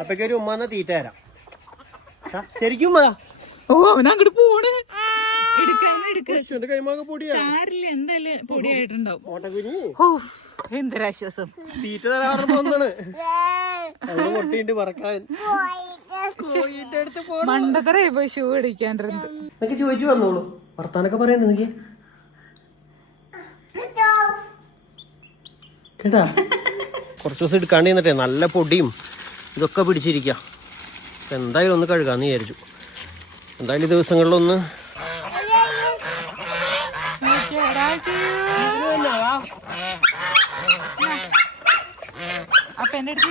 അപ്പൊക്കൊരു ഉമ്മ തീറ്റ തരാം. ശരിക്കും ഓ അവനങ്ങോട്ട് പോണ് കൈമാങ്ങ പൊടിയാ എന്തായാലും പൊടിയായിട്ടുണ്ടാവും. എന്തൊരാശ്വാസം. തീറ്റ തരാറുണ്ട് ഒന്നാണ് പൊട്ടിണ്ട് പറക്കാൻ മണ്ടത്തറ ഷൂ അടിക്കാണ്ടിരുന്നത്. നിനക്ക് ചോദിച്ചു വന്നോളൂ, വർത്താനൊക്കെ പറയണ്ട നിക്ക് കേട്ടാ. കുറച്ച് ദിവസം എടുക്കാണ്ട് ചെന്നിട്ടേ നല്ല പൊടിയും ഇതൊക്കെ പിടിച്ചിരിക്ക. എന്തായാലും ഒന്ന് കഴുകാന്ന് വിചാരിച്ചു. എന്തായാലും ദിവസങ്ങളിലൊന്ന് അപ്പൊ എന്റെ അടുത്ത്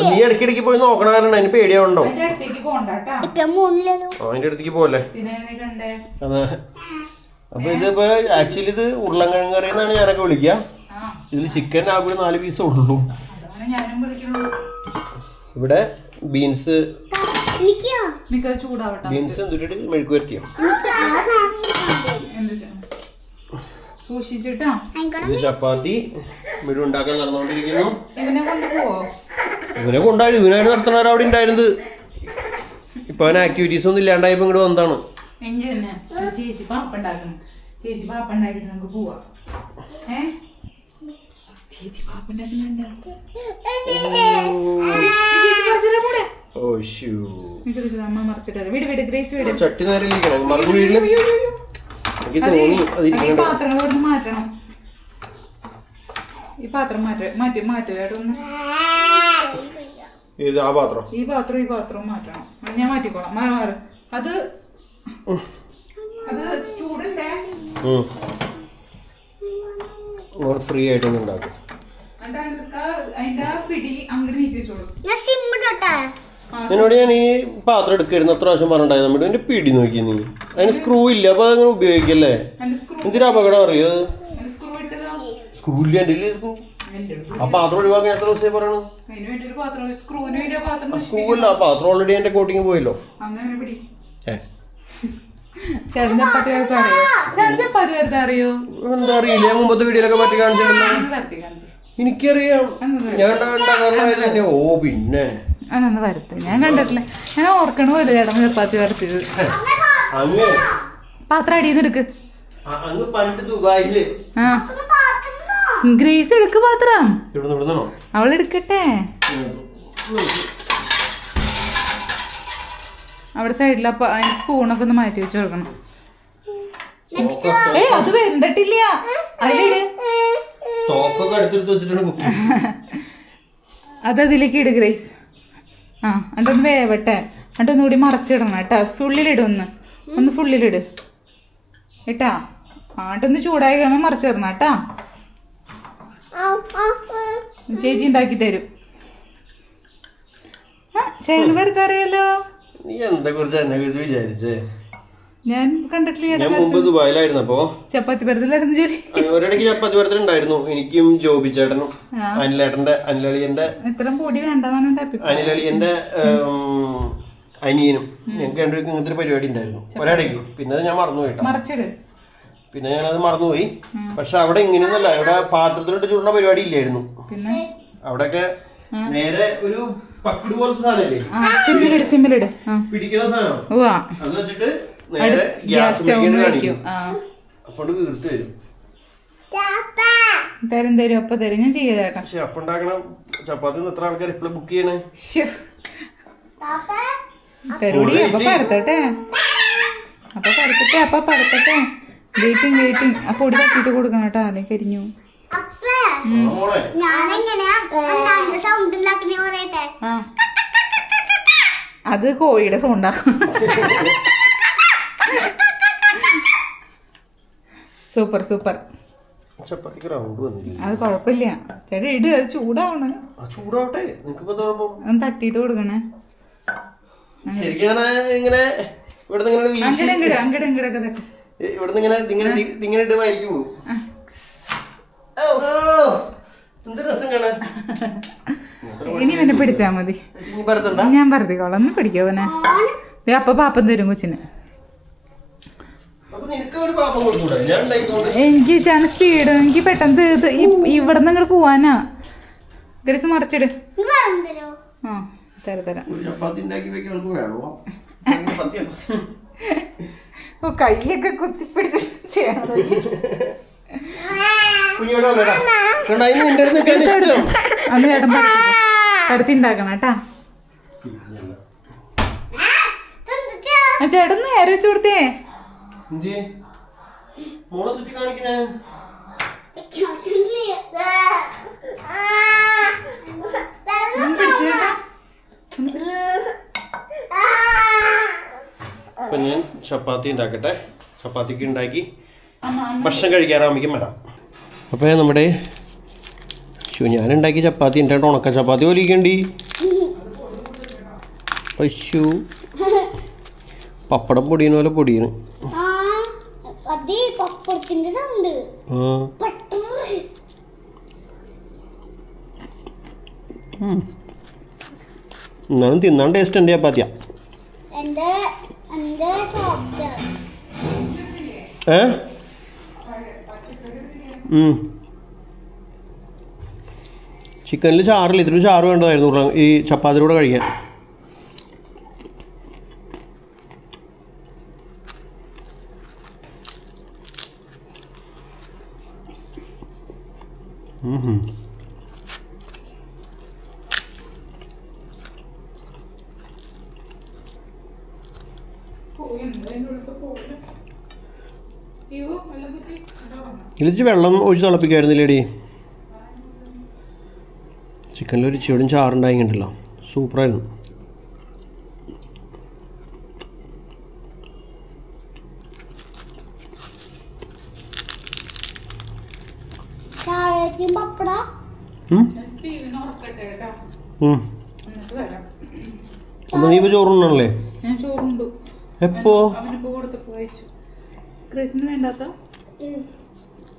നീ ഇടയ്ക്കിടയ്ക്ക് പോയി നോക്കണായിരുന്നു. അതിന് പേടിയാവുണ്ടോ? അതിന്റെ അടുത്തേക്ക് പോണ്ടാട്ടാ. അതിന്റെ അടുത്തേക്ക് പോലെ. അതെ. അപ്പൊ ഇതിപ്പോ ആക്ച്വലി ഇത് ഉരുളൻകിഴങ്ങ് കറി എന്നാണ് ഞാനൊക്കെ വിളിക്കുക. ഇതിൽ ചിക്കൻ ആകെ 4 പീസേ ഉള്ളൂ. ഇവിടെ ബീൻസ് എന്തിട്ട് മെഴുക്ക് വരട്ടിയോ? സൂക്ഷിച്ചിട്ടാ. ഇത് ചപ്പാത്തി ഇവിടെ ഉണ്ടാക്കാൻ നടന്നുകൊണ്ടിരിക്കുന്നു. ഇവനെ കൊണ്ടുപോവോ? ഇവനെ കൊണ്ടായിരുന്നു. ഇവനായിട്ട് നടത്തുന്നവർ അവിടെ ഉണ്ടായിരുന്നത്. ഇപ്പൊ അവൻ ആക്ടിവിറ്റീസ് ഒന്നും ഇല്ലാണ്ടായപ്പോ ഇങ്ങോട്ട് വന്നതാണ്. ചേച്ചി പാപ്പുണ്ടാക്കണം. ചേച്ചി പാപ്പുണ്ടാക്കിട്ട് നമുക്ക് പോവാ. ചേച്ചി പാപ്പുണ്ടാക്കുന്നുണ്ട്. അമ്മ മറിച്ചിട്ടാ. വീട് വീട് ഗ്രേസ് വീട്. ചട്ടി നേരെ മറിഞ്ഞു വീഴും. എനിക്ക് തോന്നി പാത്രങ്ങളോട് മാറ്റണം. ഈ പാത്രം മാറ്റും. ഈ പാത്രം മാറ്റണം. ഞാൻ മാറ്റിക്കോളാം. മാറി അത് ചൂടുണ്ടേ. ഫ്രീ ആയിട്ടൊന്നും ഉണ്ടാക്കും. അതിന്റെ പിടി അങ്ങോട്ട് നീക്കി വെച്ചോളൂ. എന്നോട് ഞാൻ ഈ പാത്രം എടുക്കരുന്ന എത്ര പ്രാവശ്യം പറഞ്ഞിട്ടുണ്ടായിരുന്നു. നമ്മുടെ എന്റെ പിടി നോക്കി നീ. അതിന് സ്ക്രൂ ഇല്ല, അപ്പൊ അതങ്ങനെ ഉപയോഗിക്കല്ലേ. എന്തൊരു അപകടം അറിയോ? സ്ക്രൂ ഇല്ലേ? സ്ക്രൂ ആ പാത്രം ഒഴിവാക്കാൻ എത്ര ദിവസമായി പറയണു? സ്ക്രൂ അല്ല, ആ പാത്രം ഓൾറെഡി എന്റെ കോട്ടിങ് പോയല്ലോ. എന്താ അറിയില്ല, ഞാൻ മുമ്പത്തെ വീഡിയോയിലൊക്കെ പറ്റി കാണിച്ചിട്ടുണ്ടല്ലോ. എനിക്കറിയാം, ഞാൻ ഉണ്ടാക്കാറുണ്ടായിരുന്നു. ഓ പിന്നെ അതൊന്ന് വരട്ടെ. ഞാൻ കണ്ടിട്ടില്ല. ഞാൻ ഓർക്കണ പോലെ ചേട്ടൻ ചപ്പാത്തി വരത്തിയത്. പാത്രം അടിയെന്ന് എടുക്ക്. ഗ്രേസ് എടുക്ക് പാത്രം. അവളെടുക്കട്ടെ. അവിടെ സൈഡിൽ അതിന് സ്പൂണൊക്കെ ഒന്ന് മാറ്റി വെച്ച് കൊടുക്കണം. അത് വെന്തിട്ടില്ല. അതതിലേക്ക് ഇട് ഗ്രേസ്. എന്നിട്ടൊന്ന് വേവട്ടെ. എന്നിട്ടൊന്നും കൂടി മറച്ചിടണം കേട്ടാ. ഒന്ന് ഫുള്ളിലിട് കേട്ടാ. എന്നിട്ടൊന്ന് ചൂടായി കഴിയുമ്പോൾ മറിച്ചിടണം കേട്ടാ. ചേച്ചി ഉണ്ടാക്കി തരും. ചേട്ടന് വെറുതെ അറിയാലോ. ഞാൻ കണ്ടിട്ടില്ല. ഞാൻ മുമ്പ് ദുബായിലായിരുന്നപ്പോ ചപ്പാത്തി പരത്തിലായിരുന്നു ജോലി. ഒരിടയ്ക്ക് ചപ്പാത്തി പരത്തിലുണ്ടായിരുന്നു. എനിക്കും ജോബി ചേട്ടനും അനിലളിയന്റെ അനിയനും ഞങ്ങൾക്ക് രണ്ടുപേർക്കും ഇങ്ങനത്തെ പരിപാടി ഉണ്ടായിരുന്നു ഒരിടയ്ക്ക്. പിന്നെ അത് ഞാൻ മറന്നുപോയി. പിന്നെ ഞാനത് മറന്നുപോയി. പക്ഷെ അവിടെ ഇങ്ങനെയൊന്നല്ല, ഇവിടെ പാത്രത്തിലിട്ട് ചൂടുന്ന പരിപാടി ഇല്ലായിരുന്നു. അവിടെയൊക്കെ നേരെ ഒരു പക്കിട് പോലത്തെ സാധനല്ലേ, പിടിക്കുന്ന സാധനം. അത് വെച്ചിട്ട് നേരെ ഗ്യാസ് കാണിക്കും. അപ്പോണ്ട് വീർത്ത് വരും. തരും അപ്പൊ തരും. ഞാൻ ചെയ്തേട്ടാ. പക്ഷെ അപ്പൊ ഉണ്ടാക്കണ ചപ്പാത്തി എത്ര ആൾക്കാർ ഇപ്പഴും ബുക്ക് ചെയ്യണേ? അപ്പൊ പരത്തട്ടെ. വെയിറ്റിംഗ്. ആ പൊടി തട്ടിട്ട് കൊടുക്കണം കേട്ടോ. അല്ലെ കരിഞ്ഞു. അത് കോഴിയുടെ സൗണ്ടാ. സൂപ്പർ. അത് കൊഴപ്പില്ല ചേട്ടാ. ഇട്. അത് ചൂടാവണേ. ഒന്ന് തട്ടിട്ട് കൊടുക്കണേ. ഇനി പിന്നെ പിടിച്ചാ മതി. ഞാൻ പരത്തിക്കോളാം. ഒന്ന് പിടിക്കോ അവനെ. അപ്പൊ പാപ്പം തരും കൊച്ചിന്. പാപ്പം കൊടുത്തൂടെ? ഞാൻ ഉണ്ടാക്കിക്കോണ്ട്. എനിക്ക് ചാന സ്പീഡ് എനിക്ക് പെട്ടെന്ന് ഇവിടെ നിന്ന് ഇങ്ങോട്ട് പോവാനാ. ഗ്രസ് മറിച്ചിട്. ആ തരാം. ഒരു ചപ്പാത്തി ഉണ്ടാക്കി വെക്കാൻ അവൾക്ക് വേണോ? ഓ കൈയൊക്കെ കുത്തിപ്പിടിച്ച് ചെയ്യണത്. അന്ന് ചേട്ടൻ പരത്തി ഉണ്ടാക്കണം കേട്ടാ. ചേട്ടൻ നേരെ വെച്ച് കൊടുത്തേ. അപ്പൊ ഞാൻ ചപ്പാത്തി ഉണ്ടാക്കട്ടെ. ചപ്പാത്തിക്ക് ഉണ്ടാക്കി ഭക്ഷണം കഴിക്കാറാകുമ്പോഴേക്കും വരാം. അപ്പോൾ നമ്മുടെ ഞാനുണ്ടാക്കി ചപ്പാത്തി ഉണ്ടായിട്ട് ഉണക്ക ചപ്പാത്തി പോലിക്കണ്ടി. പശു പപ്പടം പൊടിയുന്ന പോലെ പൊടിയാണ്. എന്നാലും തിന്നാൻ ടേസ്റ്റ് ഉണ്ട് ചപ്പാത്തിയാ. ചിക്കനിൽ ചാറില്ല, ഇത്തിരി ചാറ് വേണ്ടതായിരുന്നു ഈ ചപ്പാത്തിയുടെ കൂടെ കഴിക്കാൻ. ഇതിൽ വെള്ളം ഒഴിച്ച് തിളപ്പിക്കായിരുന്നില്ലേടി? ചിക്കനിലൊരു ഇച്ചിരിയും ചാറുണ്ടായിണ്ടല്ലോ, സൂപ്പറായിരുന്നു. നീ ഇപ്പൊ ചോറുണ്ണല്ലേ? എപ്പോ?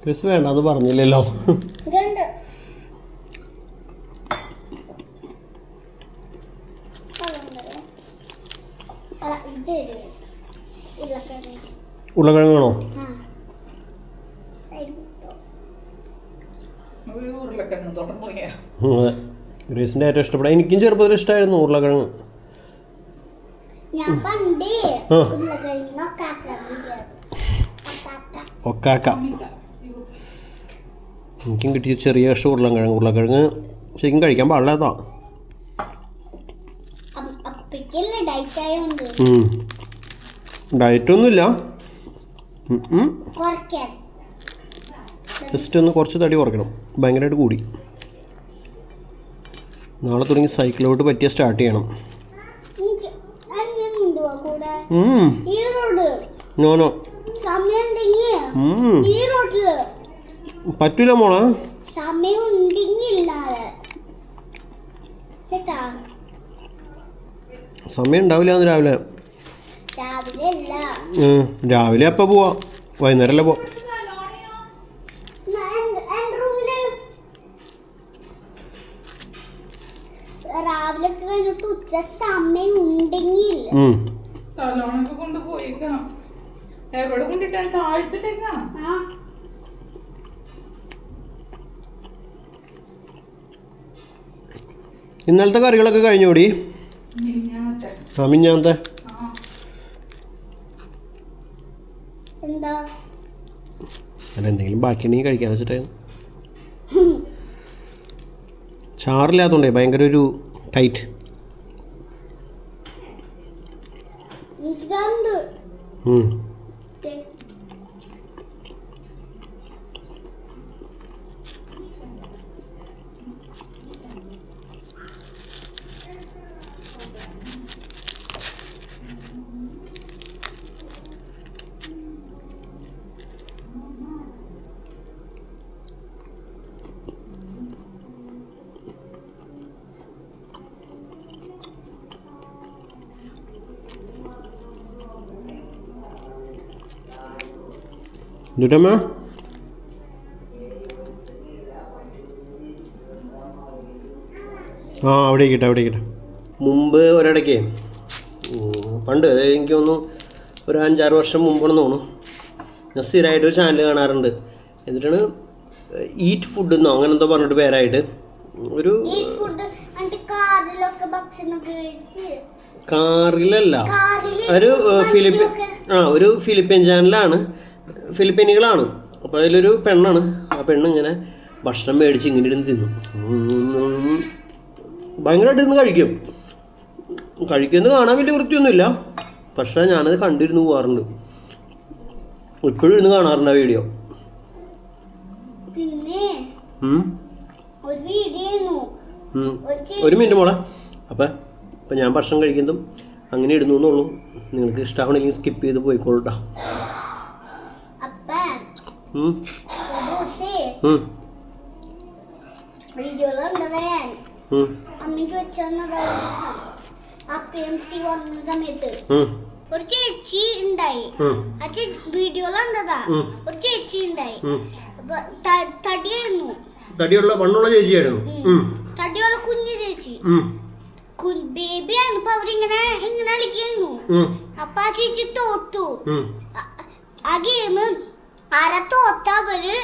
ക്രിസ് വേണ്ടെന്ന് പറഞ്ഞില്ലല്ലോ. ഉരുളക്കിഴങ്ങ് വേണോ? ഗ്രേസിന്റെ ഏറ്റവും ഇഷ്ടപ്പെട്ട, എനിക്കും ചെറുപ്പത്തിൽ ഇഷ്ടമായിരുന്നു ഉരുളക്കിഴങ്ങ്. ഒക്കാക്ക എനിക്കും കിട്ടിയ ചെറിയ ഇഷ്ടം ഉരുളക്കിഴങ്ങ് ശരിക്കും കഴിക്കാൻ പാടില്ലാതാ. ഡയറ്റൊന്നുമില്ല, ജസ്റ്റ് ഒന്ന് കുറച്ച് തടി കുറയ്ക്കണം. ഭയങ്കരമായിട്ട് കൂടി. നാളെ തുടങ്ങി സൈക്കിളോട്ട് പറ്റിയ സ്റ്റാർട്ട് ചെയ്യണം. നോനോ പറ്റൂല മോളെ, സമയം ഉണ്ടാവില്ല. രാവിലെ രാവിലെ എപ്പോ പോവാ? വൈകുന്നേരമല്ലേ പോവാ. രാവിലെ കഴിഞ്ഞിട്ട് ഉച്ച സമയം ഉണ്ടെങ്കിൽ തലോണൊക്കെ കൊണ്ടുപോയേക്കാം. എവിടെ കൊണ്ടിട്ടാണ്? താഴ്ത്തിട്ടേക്കാം. ഇന്നലത്തെ കറികളൊക്കെ കഴിഞ്ഞോടി? മിഞ്ഞാന്നത്തെ അല്ല, എന്തെങ്കിലും ബാക്കിയുണ്ടെങ്കിൽ കഴിക്കാന്ന് വെച്ചിട്ടായിരുന്നു. ചാറില്ലാത്തോണ്ടേ ഭയങ്കര ഒരു ടൈറ്റ്. ദുരമ്മ അവിടെ ഇരിക്കട്ടെ. മുമ്പ് ഒരിടയ്ക്ക് പണ്ട് എനിക്ക് തോന്നുന്നു ഒരു 5-6 വർഷം മുമ്പാണെന്ന് തോന്നുന്നു, ഞാൻ സ്ഥിരമായിട്ട് ഒരു ചാനൽ കാണാറുണ്ട്. എന്നിട്ടാണ് ഈറ്റ് ഫുഡ് എന്നോ അങ്ങനെ എന്തോ പറഞ്ഞിട്ട് പേരായിട്ട് ഒരു കാറിലല്ല, ഒരു ഫിലിപ്പീൻ ചാനലാണ്, ഫിലിപ്പീനികളാണ്. അപ്പോൾ അതിലൊരു പെണ്ണാണ്. ആ പെണ്ണ് ഇങ്ങനെ ഭക്ഷണം മേടിച്ച് ഇങ്ങനെ ഇരുന്ന് തിന്നു. ഭയങ്കരമായിട്ട് ഇരുന്ന് കഴിക്കുന്നത് കാണാൻ വലിയ വൃത്തിയൊന്നുമില്ല. പക്ഷേ ഞാനത് കണ്ടിരുന്ന് പോകാറുണ്ട്. ഇപ്പോഴും ഇരുന്ന് കാണാറുണ്ട് ആ വീഡിയോ. ഒരു മിനിറ്റ് മോളെ. അപ്പം ഞാൻ ഭക്ഷണം കഴിക്കുന്നതും അങ്ങനെ ഇടുന്നു എന്നുള്ളൂ. നിങ്ങൾക്ക് ഇഷ്ടമാണെങ്കിൽ സ്കിപ്പ് ചെയ്ത് പോയിക്കോളൂട്ടാ. ഒരു ചേച്ചി ഉണ്ടായി. ആ ചേച്ചി വീഡിയോയിലുണ്ടതാ. ഒരു ചേച്ചി ഉണ്ടായി. തടിയായിരുന്നു. വണ്ണുള്ള ചേച്ചിയായിരുന്നു. തടിയുള്ള കുഞ്ഞു ചേച്ചി, ബേബി ആയിരുന്നു. അപ്പൊ അവരിങ്ങനെ കളിക്കുന്നു. അപ്പൊ ആ ചേച്ചി തോറ്റു. ആ ഗെയിം ആരാ തോറ്റ അവര്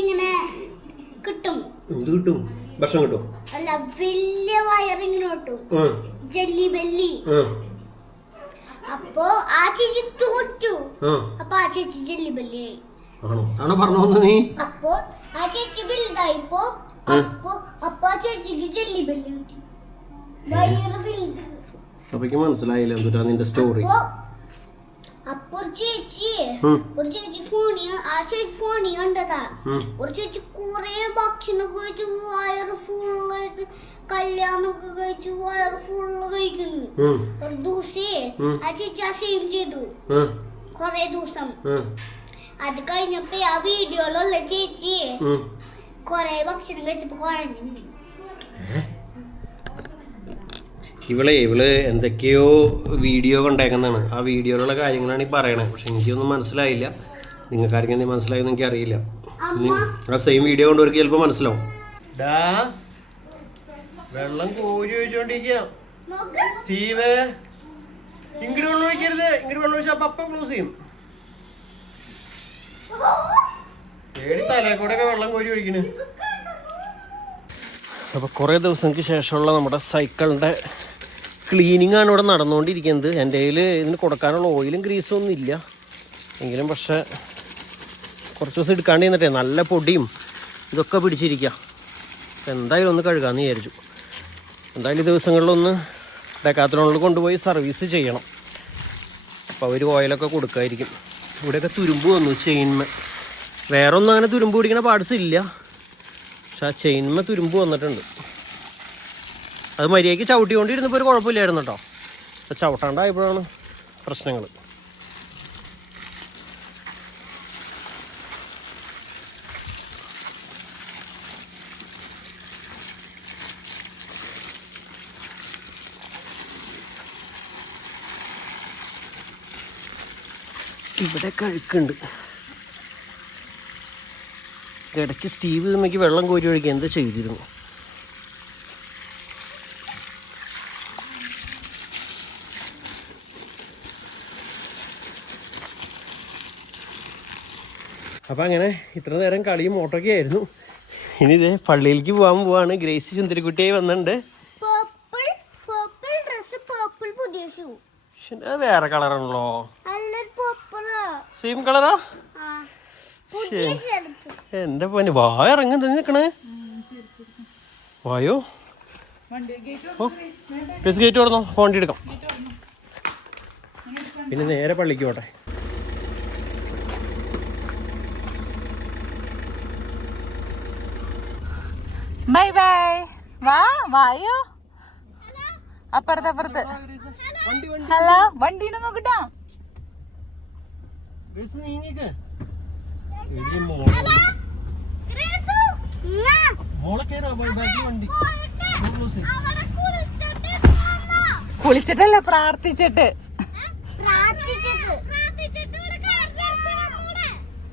ഇങ്ങനെ കിട്ടും. ഭക്ഷണം കിട്ടും. അല്ല, വലിയ വയറിങ്ങനെ കിട്ടും. Jelly belly. അപ്പൊ ആ ചേച്ചി തോറ്റു. അപ്പൊ ആ ചേച്ചി ജെല്ലി ബെല്ലി ആയി. അപ്പൊ ആ ചേച്ചി വലുതായിപ്പോ അപ്പൊ ആ ചേച്ചിക്ക് ജെല്ലി ബെല്ലി കിട്ടി. വയറ് വലുത്. മനസ്സിലായില്ല എന്തുട്ടാ നിന്റെ സ്റ്റോറി. അപ്പൊ ഒരു ചേച്ചി ഫോണി കണ്ടതാ. ഒരു ചേച്ചി കുറെ ഭക്ഷണമൊക്കെ കഴിച്ചു വയറ് ഫുള്ളായിട്ട്, കല്യാണമൊക്കെ കഴിച്ചു വയറ് ഫുള്ള് കഴിക്കുന്നു. ഒരു ദിവസം ആ ചേച്ചി ആ സെയിം ചെയ്തു കൊറേ ദിവസം. അത് കഴിഞ്ഞപ്പോ ആ വീഡിയോയിലുള്ള ചേച്ചി കൊറേ ഭക്ഷണം കഴിച്ചപ്പോ കുഴഞ്ഞു. ഇവള് എന്തൊക്കെയോ വീഡിയോ കണ്ടേക്കുന്നതാണ്. ആ വീഡിയോയിലുള്ള കാര്യങ്ങളാണ് ഈ പറയണത്. പക്ഷെ എനിക്കൊന്നും മനസ്സിലായില്ല. നിങ്ങൾക്കാർക്കും എന്തെങ്കിലും മനസ്സിലായെന്ന് എനിക്കറിയില്ല. ആ സെയിം വീഡിയോ കൊണ്ടവർക്ക് ചിലപ്പോൾ മനസ്സിലാവും. വെള്ളം കോരി ഒഴിച്ചോണ്ടിരിക്കുക. സ്റ്റീവ് ഇങ്ങോട്ട് വെള്ളം ഒഴിക്കരുത്. ഇങ്ങോട്ട് വെള്ളം ഒഴിച്ചാൽ പപ്പ ക്ലോസ് ചെയ്യും. തലേ കൂടെ വെള്ളം കോരി ഒഴിക്കണ്. അപ്പോൾ കുറേ ദിവസങ്ങൾക്ക് ശേഷമുള്ള നമ്മുടെ സൈക്കിളിൻ്റെ ക്ലീനിങ് ആണ് ഇവിടെ നടന്നുകൊണ്ടിരിക്കുന്നത്. എൻ്റെ കയ്യിൽ ഇതിന് കൊടുക്കാനുള്ള ഓയിലും ഗ്രീസും ഒന്നും ഇല്ല. എങ്കിലും പക്ഷേ കുറച്ച് ദിവസം എടുക്കാണ്ട് ചെയ്യുന്നിട്ടേ നല്ല പൊടിയും ഇതൊക്കെ പിടിച്ചിരിക്കുക. എന്തായാലും ഒന്ന് കഴുകാമെന്ന് വിചാരിച്ചു. എന്തായാലും ഈ ദിവസങ്ങളിലൊന്ന് ഡെക്കാത്തലോണിൽ കൊണ്ടുപോയി സർവീസ് ചെയ്യണം. അപ്പോൾ അവർ ഓയിലൊക്കെ കൊടുക്കുമായിരിക്കും. ഇവിടെയൊക്കെ തുരുമ്പ് വന്നു ചെയിൻമേ. വേറെ ഒന്നും അങ്ങനെ തുരുമ്പ് പിടിക്കുന്ന പാർട്സ് ഇല്ല. പക്ഷെ ആ ചെയിൻമേ തുരുമ്പ് വന്നിട്ടുണ്ട്. അത് മര്യാദയ്ക്ക് ചവിട്ടിക്കൊണ്ടിരുന്നപ്പോൾ ഒരു കുഴപ്പമില്ലായിരുന്നു കേട്ടോ. അപ്പോൾ ചവിട്ടാണ്ടായപ്പോഴാണ് പ്രശ്നങ്ങൾ. ഇവിടെ കഴുക്കുണ്ട്. ഇടയ്ക്ക് സ്റ്റീവ് നമുക്ക് വെള്ളം കോരി ഒഴിക്കുക എന്താ ചെയ്തിരുന്നു. അപ്പം അങ്ങനെ ഇത്ര നേരം കളിയും ഓട്ടൊക്കെ ആയിരുന്നു. ഇനി ഇതേ പള്ളിയിലേക്ക് പോവാണ്. ഗ്രേസി ചുന്തിരിക്കുട്ടിയായി വന്നിട്ടുണ്ട്. അത് വേറെ കളറാണല്ലോ. സെയിം കളറാ? എന്റെ പോനെ വായ ഇറങ്ങി നിക്കണേ. വായോ ഗേറ്റ് തുറന്നോ, വണ്ടി എടുക്കാം. പിന്നെ നേരെ പള്ളിക്ക് പോട്ടെ. Bye bye. വായോ അപ്പുറത്ത്. ഹലോ, വണ്ടീനെ നോക്കട്ടോ. കുളിച്ചിട്ടല്ല, പ്രാർത്ഥിച്ചിട്ട്.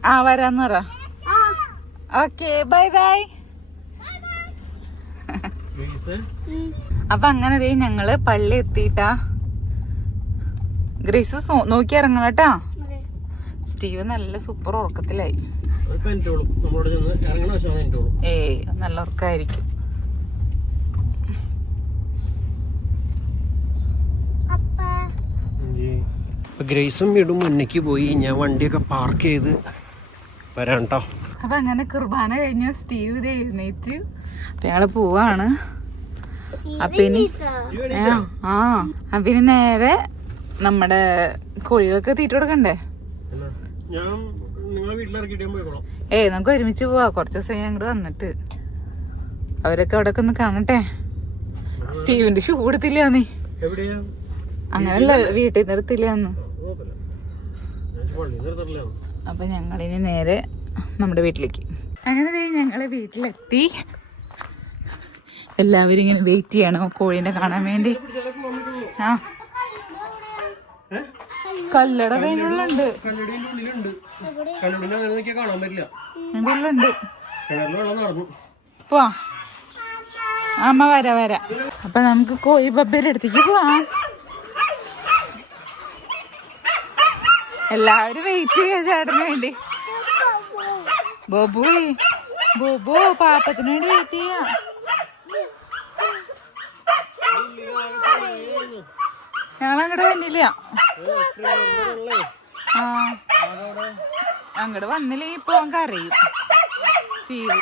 ആ വരാന്ന് പറ. Okay, bye bye. അപ്പൊ അങ്ങനെ ദേ ഞങ്ങള് പള്ളി എത്തിയിട്ടാ. ഗ്രേസ് നോക്കി ഇറങ്ങണം കേട്ടാ. സ്റ്റീവ് നല്ല സൂപ്പർ ഉറക്കത്തിലായി. നമ്മളോട് ചെന്ന് ഇറങ്ങണ വശമാണ് എനിക്കോളും. നല്ല ഉറക്കമായിരിക്കും. ഗ്രേസും വീടും മുന്നേക്ക് പോയി. ഞാൻ വണ്ടിയൊക്കെ പാർക്ക് ചെയ്ത് വരാം കേട്ടോ. അപ്പൊ അങ്ങനെ കുർബാന കഴിഞ്ഞു. സ്റ്റീവ് ഇത് എഴുന്നേറ്റ്. അപ്പൊ ഞങ്ങള് പോവാണ്. അപ്പിനി അപ്പിനി നേരെ നമ്മുടെ കോഴികൾക്ക് തീറ്റ കൊടുക്കണ്ടേ? നമുക്ക് ഒരുമിച്ച് പോവാ. കുറച്ച് ദിവസം അങ്ങോട്ട് വന്നിട്ട് അവരൊക്കെ അവിടെ ഒന്ന് കാണട്ടെ. സ്റ്റീവിന്റെ ഷൂ എടുത്തില്ല നീ? അങ്ങനല്ല, വീട്ടിൽ നിർത്തില്ലാന്ന്. അപ്പൊ ഞങ്ങളിനി നേരെ നമ്മുടെ വീട്ടിലേക്ക്. അങ്ങനെ ഞങ്ങളെ വീട്ടിലെത്തി. എല്ലാവരും ഇങ്ങനെ വെയിറ്റ് ചെയ്യണോ കോഴീനെ കാണാൻ വേണ്ടി. ആ കല്ലട അതിനുള്ളുണ്ട്. പോവാ അമ്മ, വരാ. അപ്പൊ നമുക്ക് കോഴി ബബ്ബയുടെ അടുത്തേക്ക് പോവാം. എല്ലാവരും വെയിറ്റ് ചെയ്യാ ചേട്ടന് വേണ്ടി. ബോബു പാപ്പത്തിന് വേണ്ടി വെയിറ്റ് ചെയ്യാ. ഞങ്ങളങ്ങോട്ട് വന്നില്ല. അങ്ങോട്ട് വന്നില്ലെങ്കിൽ ഇപ്പൊ അവൻ കരയും സ്റ്റീവ്.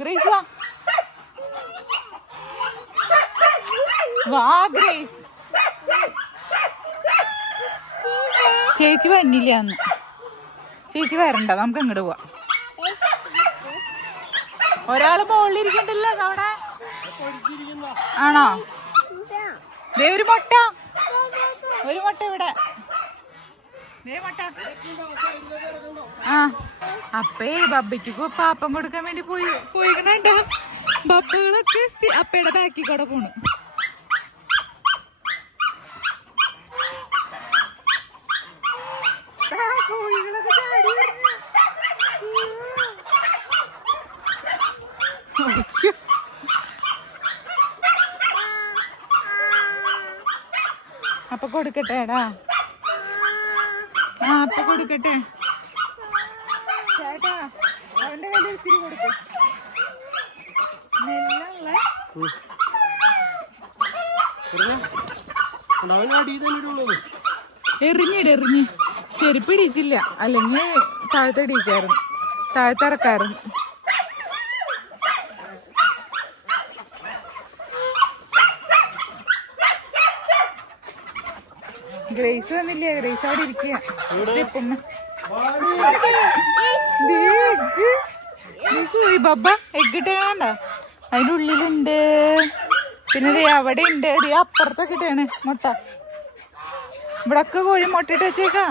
ഗ്രേസ് വാ ഗ്രേസ്. ചേച്ചി വന്നില്ല അന്ന്. ചേച്ചി വരണ്ട, നമുക്ക് അങ്ങോട്ട് പോവാം. ഒരാള് മുകളിലിരിക്കണ്ടല്ലോ അവിടെ. ആണോ? ദേ ഒരു മുട്ട ഇവിടെ. അപ്പേ ബബ്ബയ്ക്ക് പാപ്പം കൊടുക്കാൻ വേണ്ടി പോയിക്കണോ? ബബ്ബകളൊക്കെ അപ്പയുടെ ബാക്കിൽ കൂടെ പോണ്. കോഴികളൊക്കെ ചാടി വരുന്നു. അപ്പൊ കൊടുക്കട്ടെ എടാ. അപ്പൊ കൊടുക്കട്ടെ ചേട്ടാ. അവന്റെ കയ്യിൽ ഇത്തിരി കൊടുക്കും. എറിഞ്ഞ് ചെരുപ്പ് ഇടിച്ചില്ല, അല്ലെങ്കിൽ താഴത്തിടിക്കായിരുന്നു, താഴത്തിറക്കായിരുന്നു. ഗ്രേസ് വന്നില്ല. ഗ്രേസ് അവിടെ ഇരിക്കുക. ബബ്ബ എഗ് ഇട്ടേണ്ട. അതിൻ്റെ ഉള്ളിലുണ്ട്. പിന്നെ അവിടെ ഉണ്ട്. അപ്പുറത്തൊക്കെ ഇട്ടാണ് മുട്ട. ഇവിടൊക്കെ കോഴി മുട്ടയിട്ട് വെച്ചേക്കാ.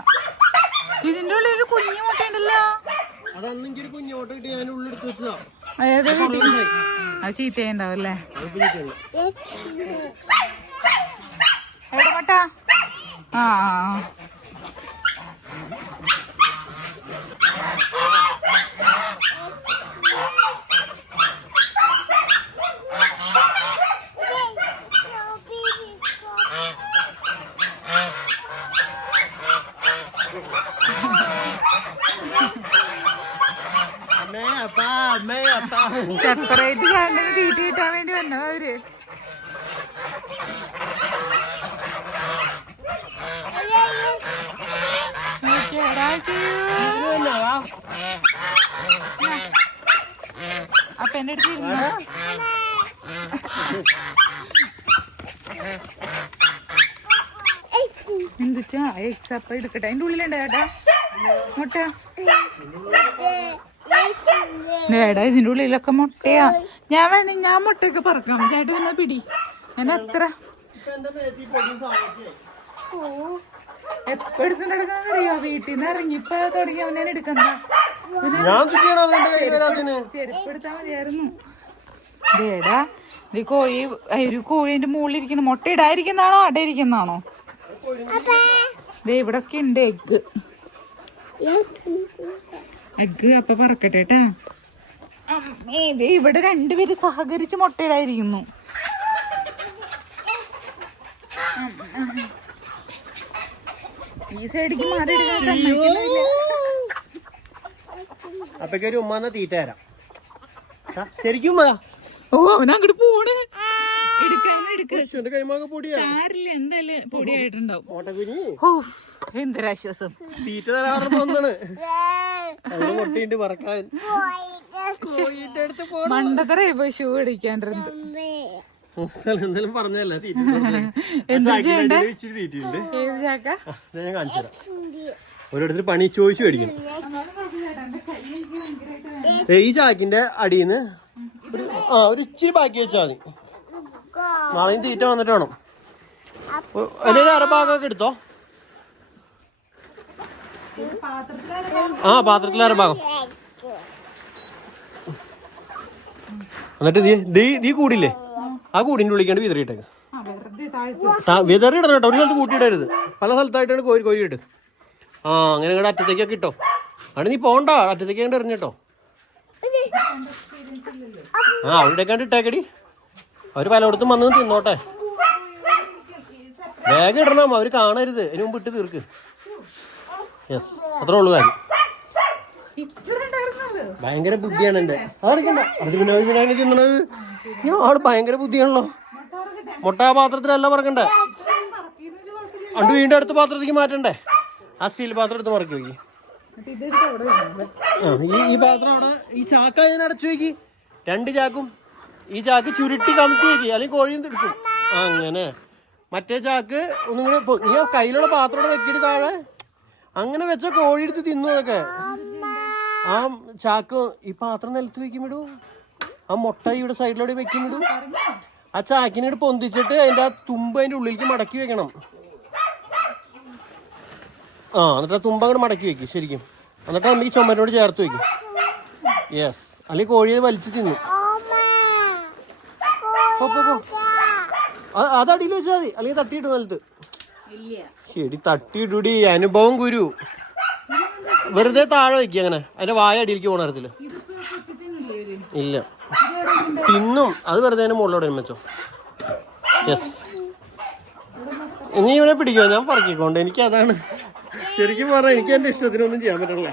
ഇതിന്റെ ഉള്ളിൽ ഒരു കുഞ്ഞു മുട്ട ഉണ്ടല്ലോ. അത് ചീത്തയുണ്ടാവും അല്ലേ? എവിടെ മുട്ട? ആ സെപ്പറേറ്റ് കണ്ടിന് തീറ്റ കിട്ടാൻ വേണ്ടി വന്നോ അവര്. അപ്പൊ എന്റെ അടുത്ത് എന്തുച്ചാ എക്സ് അപ്പ എടുക്കട്ടെ. അതിന്റെ ഉള്ളിലുണ്ട് ചേട്ടാ മുട്ട. ഏടാ ഇതിന്റെ ഉള്ളിലൊക്കെ മുട്ടയാ. ഞാൻ മുട്ടയൊക്കെ പറക്കാം. ചേട്ടൻ വന്നാ പിടി. ഞാൻ എത്ര എപ്പോ എടുത്തിട്ടുണ്ടെന്നറിയോ? വീട്ടിൽ നിന്ന് ഇറങ്ങിപ്പോ തുടങ്ങി അവനെ എടുക്കണ്ട. ചെരുപ്പ് എടുത്താ മതിയായിരുന്നു. ഇതേടാ ഇത് കോഴി. ഒരു കോഴിന്റെ മുകളിലിരിക്കുന്ന മുട്ട ഇടാതിരിക്കുന്നതാണോ അടയിരിക്കുന്നതാണോ? ഇവിടെ ഒക്കെ ഉണ്ട് എഗ്. അപ്പൊ പറക്കട്ടെ കേട്ടാ. ഇവിടെ രണ്ടുപേര് സഹകരിച്ച് മുട്ടയിടായിരിക്കുന്നു. ഈ സൈഡിക്ക് മാറി എടുക്കാൻ സമ്മതിക്കുന്നില്ല. അപ്പൊക്കൊരു ഉമ്മാന്ന തീറ്റ തരാം. ശരിക്കും ഓ അവനങ്ങോട്ട് പോണേ. കൈമാങ്ങ പൊടിയാ. സാരില്ല, എന്തായാലും പൊടിയായിട്ടുണ്ടാവും. ഓട്ടക്കുഞ്ഞി ഓ എന്തൊരാശ്വാസം. തീറ്റ തരാറുണ്ട് ഒന്നാണ് പൊട്ടിണ്ട് പറക്കാൻ. മണ്ടത്തരായി പോയി ഷൂ അടിക്കാണ്ടിരുന്നത്. എന്തായാലും പറഞ്ഞല്ലേ എന്താ ചെയ്യണ്ടേ? തീറ്റയുണ്ട്. ഏത് ചാക്ക? ഞാൻ കാണിച്ചു തരാം. ഓരോരുത്തർ പണി ചോദിച്ചു മേടിക്കണം. ഈ ചാക്കിന്റെ അടിയിന്ന് ഒരു ഇച്ചിരി ബാക്കി വെച്ചാൽ മതി. നാളെയും തീറ്റ വന്നിട്ട് വേണം. അതിന്റെ അരഭാഗമൊക്കെ എടുത്തോ. പാത്രത്തിലെ അരഭാഗം. എന്നിട്ട് നീ കൂടില്ലേ, ആ കൂടിന്റെ ഉള്ളിക്കാണ്ട് വിതറിയിട്ടേക്ക്. വിതറിയിടണം കേട്ടോ, ഒരു സ്ഥലത്ത് കൂട്ടിയിടരുത്. പല സ്ഥലത്തായിട്ടാണ് കോരി ഇട്ട്. അങ്ങനെ ഇങ്ങോട്ട് അറ്റത്തേക്കൊക്കെ ഇട്ടോ. അവിടെ നീ പോണ്ട, അറ്റത്തേക്ക് കണ്ട് എറിഞ്ഞിട്ടോ. അവിടേക്കാണ്ട് ഇട്ടേക്കടി. അവര് പലയിടത്തും വന്ന് തിന്നോട്ടെ. വേഗം ഇടണം, അവര് കാണരുത്. അതിന് മുമ്പ് ഇട്ട് തീർക്ക്. യെസ്, അത്രേ ഉള്ളു കാര്യം. ഭയങ്കര ബുദ്ധിയാണ് എന്റെ. അതറിയിക്കണ്ട, അത് പിന്നെ തിന്നണത്. ആള് ഭയങ്കര ബുദ്ധിയാണല്ലോ. മുട്ട പാത്രത്തിലല്ല പറക്കണ്ടേ, അണ്ട് വീണ്ടും അടുത്ത പാത്രത്തേക്ക് മാറ്റണ്ടേ. ആ സ്റ്റീൽ പാത്രം എടുത്ത് മറക്കി വയ്ക്കി. ഈ പാത്രം അവിടെ, ഈ ചാക്ക ഞാൻ അടച്ചു വയ്ക്കി. 2 ചാക്കും. ഈ ചാക്ക് ചുരുട്ടി കമത്തി വയ്ക്കി, അല്ലെങ്കിൽ കോഴിയും എടുക്കും. അങ്ങനെ മറ്റേ ചാക്ക് ഒന്നും കൂടെ നീ കയ്യിലുള്ള പാത്രം വെക്കിട്ട് താഴെ. അങ്ങനെ വെച്ച കോഴി എടുത്ത് തിന്നു. അതൊക്കെ ആ ചാക്ക് ഈ പാത്രം നിലത്ത് വെക്കും ഇടൂ. ആ മുട്ട ഇവിടെ സൈഡിലൂടെ വെക്കും ഇടൂ. ആ ചാക്കിനോട് പൊന്തിച്ചിട്ട് അതിന്റെ ആ തുമ്പ് അതിന്റെ ഉള്ളിലേക്ക് മടക്കി വെക്കണം. എന്നിട്ട് ആ തുമ്പ് അങ്ങോട്ട് മടക്കി വെക്കും ശരിക്കും. എന്നിട്ട് അമ്മ ഈ ചുമരിനോട് ചേർത്ത് വെക്കും. യെസ്, അല്ലെങ്കിൽ കോഴിയെ വലിച്ചു തിന്നു. അതടിയിൽ വെച്ചാൽ മതി, അല്ലെങ്കിൽ തട്ടിയിട്ടു നിലത്ത്. ശരി, തട്ടിയിടൂടി. അനുഭവം ഗുരു. വെറുതെ താഴെ വെക്കുക. അങ്ങനെ അതിന്റെ വായ അടിയിലേക്ക് പോകണ തരത്തില് ഇല്ല, തിന്നും. അത് വെറുതെ മുകളിലോടെ വെച്ചോ. യെസ്, നീ ഇവിടെ പിടിക്കോ, ഞാൻ പറക്കിക്കോണ്ട്. എനിക്ക് അതാണ് ശരിക്കും പറഞ്ഞാൽ. എനിക്ക് എന്റെ ഇഷ്ടത്തിനൊന്നും ചെയ്യാൻ പറ്റില്ല.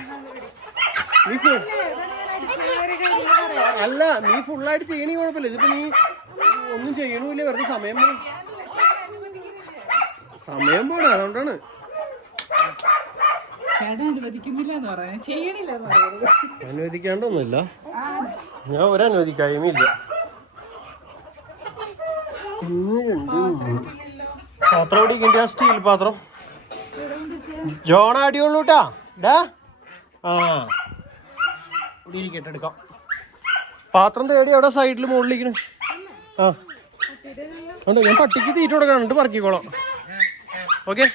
അല്ല, നീ ഫുള്ളായിട്ട് ചെയ്യണേ കുഴപ്പമില്ല. ഇതിപ്പോ നീ ഒന്നും ചെയ്യണമില്ല, വെറുതെ സമയം പോണ. അതുകൊണ്ടാണ് അനുവദിക്കാണ്ടൊന്നുമില്ല. ഞാൻ ഒരനുവദിക്കായ്മയില്ല. പാത്രം ഓടിക്കണ്ട, ആ സ്റ്റീൽ പാത്രം. ജോണ അടിയുള്ളൂട്ടാ. ഇവിടെ ഇരിക്കട്ടെ, എടുക്കാം. പാത്രം തേടി അവിടെ സൈഡിൽ മുകളിലിരിക്കണ്. ഞാൻ പട്ടിക്ക് തീറ്റ കൊടുക്കണം, എന്നിട്ട് പറക്കിക്കോളാം. ഓക്കെ.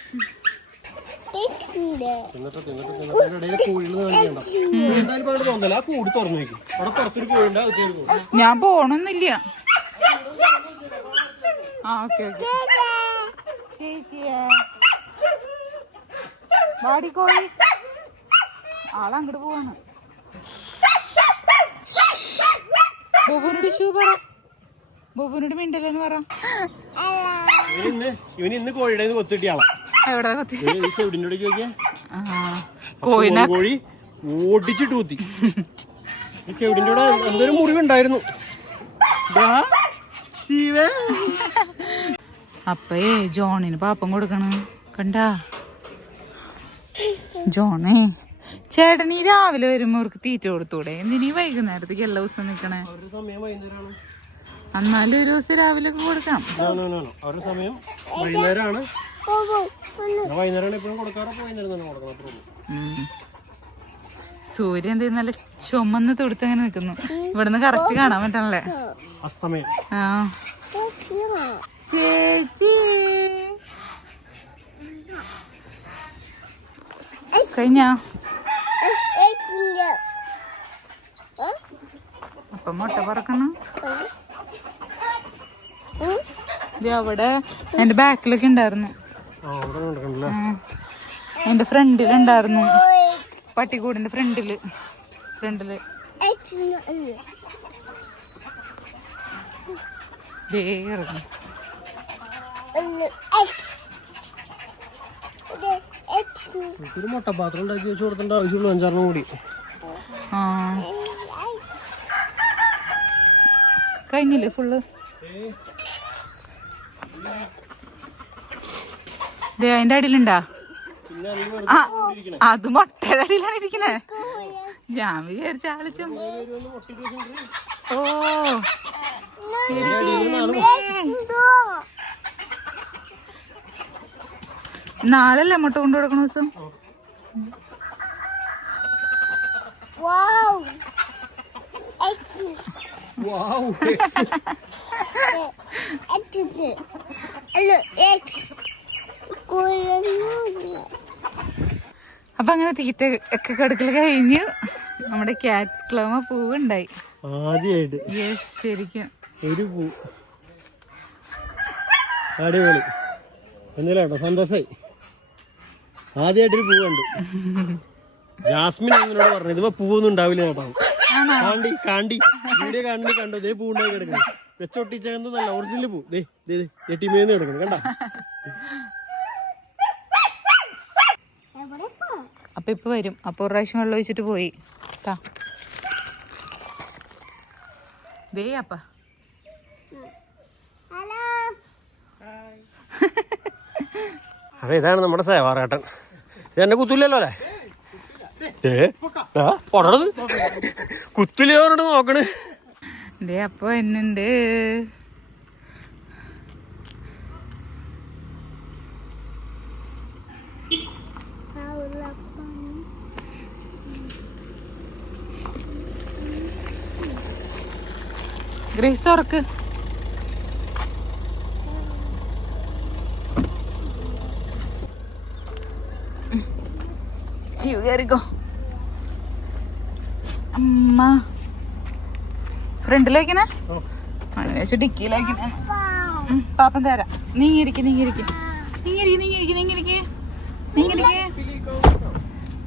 തോന്നല, ആ കൂടി തുറന്നു വെക്കും. അവിടെ പുറത്തൊരു കോഴിണ്ട്, അത് കയറി. ഞാൻ പോണൊന്നില്ല. ഓക്കെ വാടിക്കോഴി ആളങ്ങോട്ട് പോവാണ്. ബോബുനോട് ഷൂ പറ. ബോബുനോട് മിണ്ടല്ലെന്ന് പറ. ഇവന് ഇന്ന് കോഴിയുടെ കൊത്തിട്ടിയാളാ. എവിടെ കൊത്തി? കോഴി ഓടിച്ചിട്ട് കുത്തി. ചെവിടിന്റെ കൂടെ എന്തൊരു മുറിവുണ്ടായിരുന്നു. അപ്പേ ജോണിന് പാപ്പം കൊടുക്കണം. കണ്ടാ ജോണേ, ചേട്ടനീ രാവിലെ വരുമ്പോ അവർക്ക് തീറ്റ കൊടുത്തൂടെ? എന്തിനീ വൈകുന്നേരത്തേക്ക് എല്ലാ ദിവസം നിക്കണേ? എന്നാലും ഒരു ദിവസം രാവിലെ ഒക്കെ കൊടുക്കാം. അവരുടെ സമയം വൈകുന്നേരമാണ്. സൂര്യൻ എന്ത് നല്ല ചുമന്ന് തൊടുത്ത് അങ്ങനെ നിൽക്കുന്നു. ഇവിടുന്ന് കറക്റ്റ് കാണാൻ പറ്റണല്ലേ. ചേച്ചി കഴിഞ്ഞാ? അപ്പൊ മുട്ട പറക്കുന്നു. അവിടെ എന്റെ ബാക്കിലൊക്കെ ഉണ്ടായിരുന്നു. എന്റെ ഫ്രണ്ടിലുണ്ടായിരുന്നു, പട്ടിക്കൂടിന്റെ ഫ്രണ്ടില് ഇറങ്ങി. ഒരു മുട്ടപ്പാത്രം ഉണ്ടാക്കി വെച്ച് കൊടുക്കേണ്ട ആവശ്യമുള്ളൂ 5-6 കൂടി. ആ കഴിഞ്ഞില്ലേ ഫുള്ള്? അതിന്റെ അടിയിലുണ്ടാ? ആ അത് മുട്ടയുടെ അടിയിലാണ് ഇരിക്കണേ. ഞാൻ വിചാരിച്ച ആളിച്ചും. ഓ നാളല്ലേ മുട്ട കൊണ്ടു കൊടുക്കണ ദിവസം? അപ്പൊ അങ്ങനെ തീറ്റ ഒക്കെ കൊടുക്കൽ കഴിഞ്ഞ് നമ്മുടെ ക്യാറ്റ്സ് ക്ലവ പൂവുണ്ടായി ആദ്യമായിട്ട്. യെസ്, ശരിക്കും ഒരു പൂ. അടിപൊളി. എന്തായാലും സന്തോഷായി. ആദ്യമായിട്ടൊരു പൂ കണ്ടു. ജാസ്മിൻ എന്നോട് പറഞ്ഞു ഇതിപ്പോ പൂവൊന്നും ഉണ്ടാവില്ല കേട്ടോ. കാണ്ടി കാണ്ടി വീഡിയോ കാണ്ടി കണ്ടു. ദേ പൂ ഉണ്ടായി കിടക്കണം. വെച്ചൊട്ടിച്ചെന്നല്ല ഒറിജിനൽ പൂ. നെട്ടിമേന്ന് കിടക്കണം കണ്ട. അപ്പൊ ഇപ്പൊ വരും. അപ്പൊ ഒരു പ്രാവശ്യം വെള്ളം ഒഴിച്ചിട്ട് പോയി. ദേ അപ്പ അപ്പൊ ഇതാണ് നമ്മുടെ സേവാറേട്ടൻ. എന്നെ കുത്തൂല്ലല്ലോ അല്ലേ? പൊടണത് കുത്തില്ലോണ്ട് നോക്കണ്. ദേ അപ്പൊ എന്നുണ്ട്. ഗ്രേസ് ഉറക്ക്. ചീവ് കയറിക്കോ. അമ്മ ഫ്രണ്ടിലേക്കിനെ വെച്ച് ഡിക്കിയിലേക്കിനെ. പാപ്പൻ തരാം. നീങ്ങിരിക്ക്.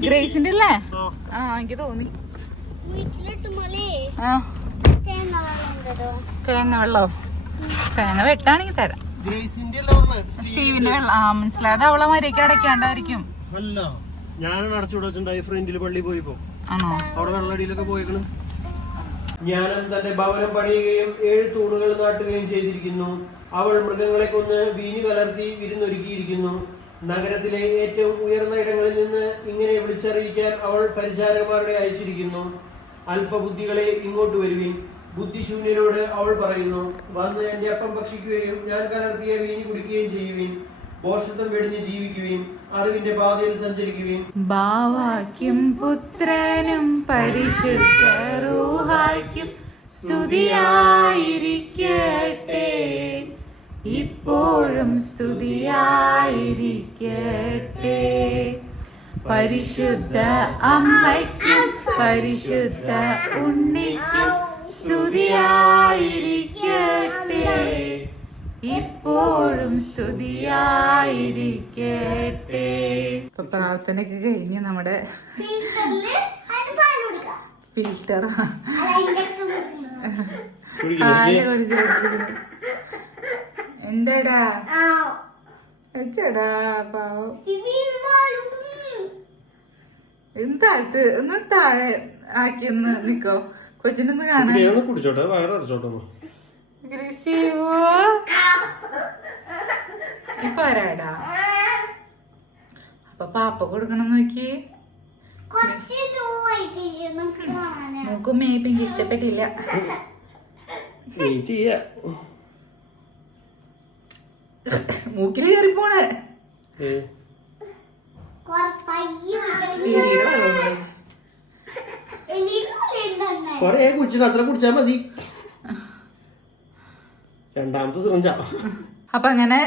ഗ്രേസിന്റെ അല്ലേ? ആ എനിക്ക് തോന്നി. ആ തേങ്ങ വെള്ളോ? തേങ്ങ വെട്ടാണെങ്കി തരാം. സ്റ്റീവിന്റെ വെള്ളം. ആ മനസ്സിലായത്. അവളെ മര്യാദക്ക് അടയ്ക്കാണ്ടായിരിക്കും. അല്ല, ഞാനാണ് അടച്ചുവിടെ വെച്ചിട്ടുണ്ടായി. ഫ്രണ്ടില് പള്ളി പോയപ്പോ ആണോ? അവിടെ വെള്ളടിയിലൊക്കെ പോയേക്കണ്. ജ്ഞാനം തന്റെ ഭവനം പണിയുകയും 7 തൂണുകൾ നാട്ടുകയും ചെയ്തിരിക്കുന്നു. അവൾ മൃഗങ്ങളെ കൊന്ന് വീഞ്ഞു കലർത്തി വിരുന്നൊരുക്കിയിരിക്കുന്നു. നഗരത്തിലെ ഏറ്റവും ഉയർന്ന ഇടങ്ങളിൽ നിന്ന് ഇങ്ങനെ വിളിച്ചറിയിക്കാൻ അവൾ പരിചാരകന്മാരുടെ അയച്ചിരിക്കുന്നു. അല്പബുദ്ധികളെ ഇങ്ങോട്ട് വരുവിൻ. ബുദ്ധിശൂന്യരോട് അവൾ പറയുന്നു, വന്ന് എന്റെ അപ്പം ഭക്ഷിക്കുകയും ഞാൻ കലർത്തിയ വീഞ്ഞു കുടിക്കുകയും ചെയ്യുവിൻ. ഭോഷത്വം വെടിഞ്ഞ് ജീവിക്കുവിൻ. അറിവിന്റെ പാതയിൽ സഞ്ചരിക്കുവിൻ. ബാവാക്യം പുത്രനും പരിശുദ്ധ റൂഹായ്ക്കും സ്തുതിയായിരിക്കട്ടെ. ഇപ്പോഴും സ്തുതിയായിരിക്കട്ടെ. പരിശുദ്ധ അമ്മയ്ക്കും പരിശുദ്ധ ഉണ്ണിക്കും സ്തുതിയായിരിക്കട്ടെ. ഇപ്പോഴും സ്തുതിയായിരിക്കട്ടെ. ഇപ്പൊ പ്രാർത്ഥനയൊക്കെ കഴിഞ്ഞ് നമ്മുടെ ഫിൽറ്റർ പാല് കുടിച്ചു. എന്താടാ വെച്ചടാ പാവം. എന്താട്ട് ഒന്ന് താഴെ ആക്കിയൊന്ന് നിക്കോ. കൊച്ചിനൊന്ന് കാണാൻ. ഇപ്പൊ ആരാടാ? അപ്പൊ പാപ്പ കൊടുക്കണം നോക്കി. നോക്കും മേപ്പ് എനിക്ക് ഇഷ്ടപ്പെട്ടില്ല. മൂക്കില് കയറി പോണേ. കൊറേ കുടിച്ചിട്ട് അത്ര കുടിച്ചാ മതി. രണ്ടാമത്തെ സിറിഞ്ചാ. അപ്പൊ അങ്ങനെ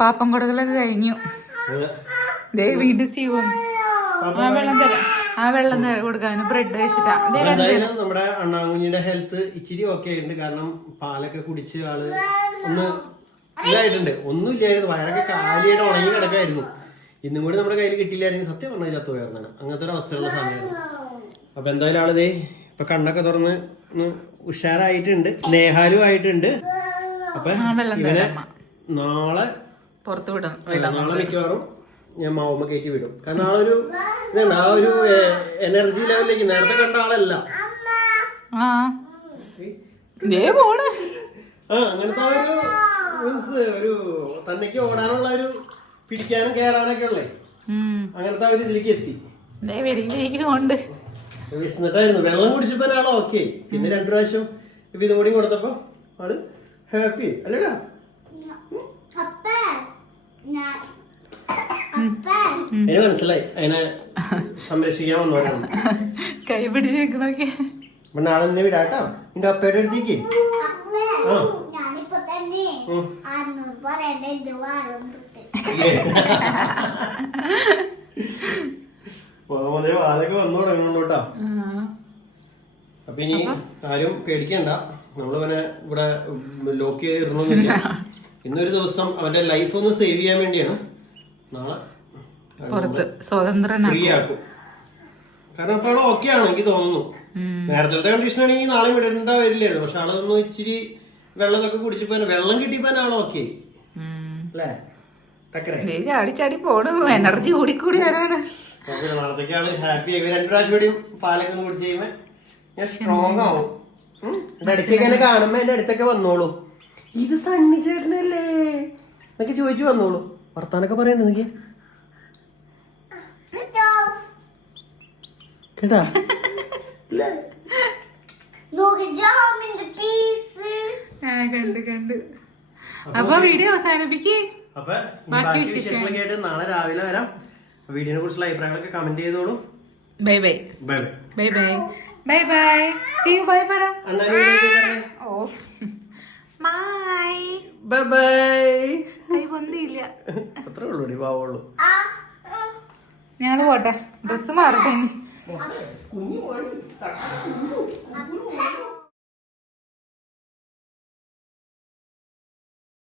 പാപ്പം കൊടുക്കലൊക്കെ കഴിഞ്ഞു. ദേ വീണ്ടും ചെയ്യുന്നു. ആ വെള്ളം തരാം കൊടുക്കാൻ. ബ്രെഡ് വെച്ചിട്ടാ. നമ്മുടെ അണ്ണാകുഞ്ഞിയുടെ ഹെൽത്ത് ഇച്ചിരി ഓക്കെ ആയിട്ടുണ്ട്. കാരണം പാലൊക്കെ കുടിച്ച് ആള് ഒന്ന് ഇതായിട്ടുണ്ട്. ഒന്നും ഇല്ലായിരുന്നു. വയറൊക്കെ കാലിയായിട്ട് ഉണങ്ങി കിടക്കായിരുന്നു. ഇന്നും കൂടി നമ്മുടെ കയ്യിൽ കിട്ടിയില്ലായിരുന്നു സത്യം പറഞ്ഞാൽ ചത്തുപോയിരുന്നാണ്. അങ്ങനത്തെ ഒരു അവസ്ഥയുള്ള സമയമായിരുന്നു. അപ്പൊ എന്തായാലും ആളിതേ ഇപ്പൊ കണ്ണൊക്കെ തുറന്ന് ഉഷാറായിട്ടുണ്ട്. നേഹാലും ആയിട്ടുണ്ട്. അപ്പൊ ഇവനെ നാളെ പുറത്തു വിടും. നാളെ മിക്കവാറും ഞാൻ മാവുമ്മ കയറ്റി വിടും. കാരണം ആളൊരു ഇതാണ്, ആ ഒരു എനർജി ലെവലിലേക്ക് നേരത്തെ കണ്ട ആളല്ല. ആ പോണ് അങ്ങനത്തെ ആ ഒരു മീൻസ് ഒരു തന്നേക്ക് ഓടാനുള്ള ഒരു പിടിക്കാനും കയറാനൊക്കെ ഉള്ളേ, അങ്ങനത്തെ ആ ഒരു ഇതിലേക്ക് എത്തി. കൊണ്ട് വിശന്നിട്ടായിരുന്നു. വെള്ളം കുടിച്ചപ്പോ ആള് ഓക്കെ. പിന്നെ 2 പ്രാവശ്യം ഇതും കൂടി കൊടുത്തപ്പോ ആള് ഹാപ്പി അല്ലേടാ. അതിന് മനസ്സിലായി അതിനെ സംരക്ഷിക്കാൻ വന്നവരാണ്. കൈ പിടിച്ചേക്കണൊക്കെ പിന്നെ ആളെന്നെ വിടാട്ടോ നിന്റെ അപ്പയുടെ അടുത്തേക്ക്. വാതൊക്കെ വന്നു തുടങ്ങുന്നുണ്ട് കേട്ടോ. അപ്പൊ ഇനി ആരും പേടിക്കണ്ട, നമ്മളിവനെ ഇവിടെ ലോക്ക് ചെയ്തിടണമെന്നില്ല. ഇന്നൊരു ദിവസം അവന്റെ ലൈഫ് ഒന്ന് സേവ് ചെയ്യാൻ വേണ്ടിയാണ്. നാളെ ഫ്രീ ആക്കും. കാരണം അപ്പൊ അവിടെ ഓക്കെ ആണ് എനിക്ക് തോന്നുന്നു. നേരത്തെ കണ്ടീഷൻ ആണെങ്കിൽ നാളെ വിടേണ്ട വരില്ലായിരുന്നു. പക്ഷെ ആളൊന്നും ഇച്ചിരി വെള്ളത്തൊക്കെ കുടിച്ചപ്പോ വെള്ളം കിട്ടിയപ്പോ ആള് ഓക്കെ അല്ലേ. ചാടി ചാടി പോണു, എനർജി കൂടിക്കൂടി വരാണ്. നാളത്തേക്ക് ആള് ഹാപ്പി ആയി. 2 പ്രാവശ്യം കൂടിയും പാലൊക്കെ ഒന്ന് കുടിച്ച് കഴിയുമ്പോ ഞാൻ സ്ട്രോങ് ആവും. എന്റെ അടുത്തേക്ക് എന്നെ കാണുമ്പോ എന്റെ അടുത്തൊക്കെ വന്നോളൂ. ഇത് സണ്ണി ചേട്ടനല്ലേ എന്നൊക്കെ ചോദിച്ചു വന്നോളൂ. വർത്താനൊക്കെ പറയണ്ട നോക്കിയേ കേട്ടാ. കണ്ട് അപ്പൊ വീഡിയോ അവസാനിപ്പിക്കേ. അപ്പൊ വിശേഷങ്ങളൊക്കെ നാളെ രാവിലെ വരാം. വീഡിയോനെ കുറിച്ചുള്ള അഭിപ്രായങ്ങളൊക്കെ കമന്റ് ചെയ്തോളൂ. Bye bye bye bye bye bye bye Steve bye പറ. ഓ ബൈ ബൈ ബൈ. കൈ പൊന്തിയില്ല. അത്രേ ഉള്ളൂ പാവുള്ളൂ. ഞങ്ങള് പോട്ടെ, ഡ്രസ് മാറട്ടെ. കുഞ്ഞു